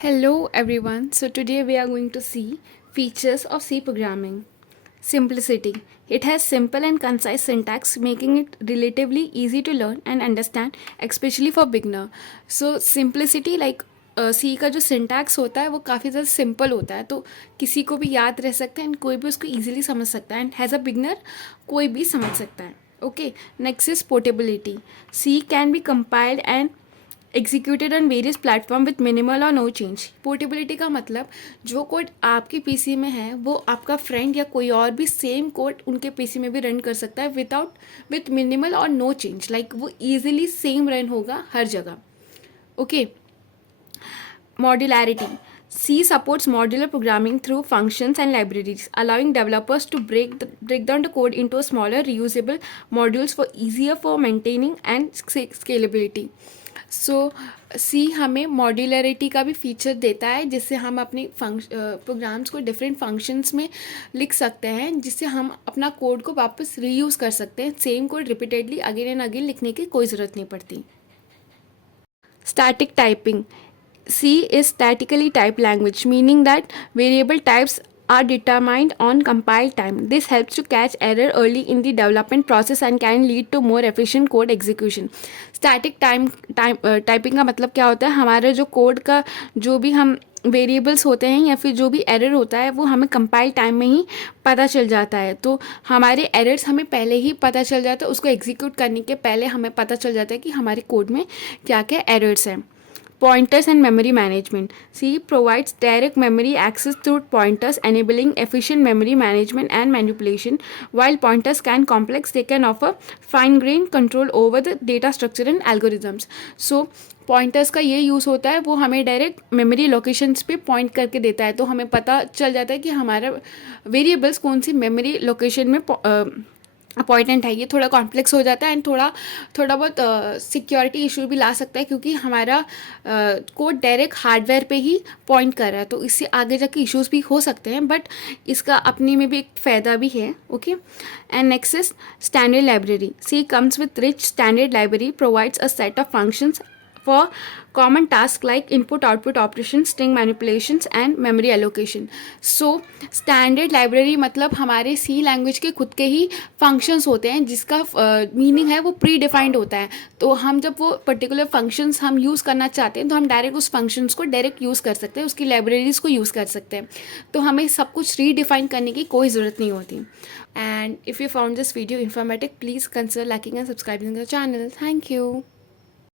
Hello everyone. So today we are going to see features of C programming. Simplicity. It has simple and concise syntax, making it relatively easy to learn and understand, especially for beginner. So simplicity like सी का जो syntax होता है वो काफ़ी ज़्यादा simple होता है, तो किसी को भी याद रह सकता है एंड कोई भी उसको ईजिली समझ सकता है एंड हैज़ अ बिगनर कोई भी समझ सकता है. Okay. Next is portability. C can be compiled and executed on various platform with minimal और नो चेंज. पोर्टेबिलिटी का मतलब जो कोड आपके पीसी में है वो आपका फ्रेंड या कोई और भी सेम कोड उनके पीसी में भी रन कर सकता है विथ मिनिमल और नो चेंज. लाइक वो ईजिली सेम रन होगा हर जगह. Okay. Modularity. C supports modular programming through functions and libraries, allowing developers to break down the code into smaller, reusable modules for easier for maintaining and scalability. सो सी हमें modularity का भी feature देता है, जिससे हम अपनी प्रोग्राम्स को डिफरेंट फंक्शंस में लिख सकते हैं, जिससे हम अपना कोड को वापस रीयूज़ कर सकते हैं. Same code repeatedly again and again लिखने की कोई ज़रूरत नहीं पड़ती. Static typing. C is statically typed language, meaning that variable types are determined on compile time. This helps to catch error early in the development process and can lead to more efficient code execution. Static typing का मतलब क्या होता है? हमारे जो code का जो भी हम वेरिएबल्स होते हैं या फिर जो भी एरर होता है वो हमें कंपाइल टाइम में ही पता चल जाता है. तो हमारे एरर्स हमें पहले ही पता चल जाता है, उसको एग्जीक्यूट करने के पहले हमें पता चल जाता है कि हमारे कोड में क्या क्या एरर्स हैं. Pointers and memory management. C provides direct memory access through pointers, enabling efficient memory management and manipulation. While pointers can complex, they can offer fine-grained control over the data structure and algorithms. So pointers का ये use होता है, वो हमें direct memory locations पे point करके देता है, तो हमें पता चल जाता है कि हमारा वेरिएबल्स कौन सी मेमोरी लोकेशन में अपॉइंटेंट है. ये थोड़ा कॉम्प्लेक्स हो जाता है एंड थोड़ा बहुत सिक्योरिटी इशू भी ला सकता है, क्योंकि हमारा कोड डायरेक्ट हार्डवेयर पे ही पॉइंट कर रहा है, तो इससे आगे जाके इश्यूज भी हो सकते हैं, बट इसका अपने में भी एक फ़ायदा भी है. Okay. And next is standard library. C comes with rich standard library, provides a set of functions for common tasks like input output operations, string manipulations and memory allocation. So standard library मतलब हमारे C language के खुद के ही functions होते हैं, जिसका meaning है वो प्री डिफाइंड होता है. तो हम जब वो पर्टिकुलर फंक्शंस हम यूज़ करना चाहते हैं तो हम डायरेक्ट उस फंक्शंस को डायरेक्ट यूज़ कर सकते हैं, उसकी लाइब्रेरीज को यूज़ कर सकते हैं. तो हमें सब कुछ रीडिफाइन करने की कोई ज़रूरत नहीं होती. And if you found this video informative, please consider liking and subscribing the channel. Thank you.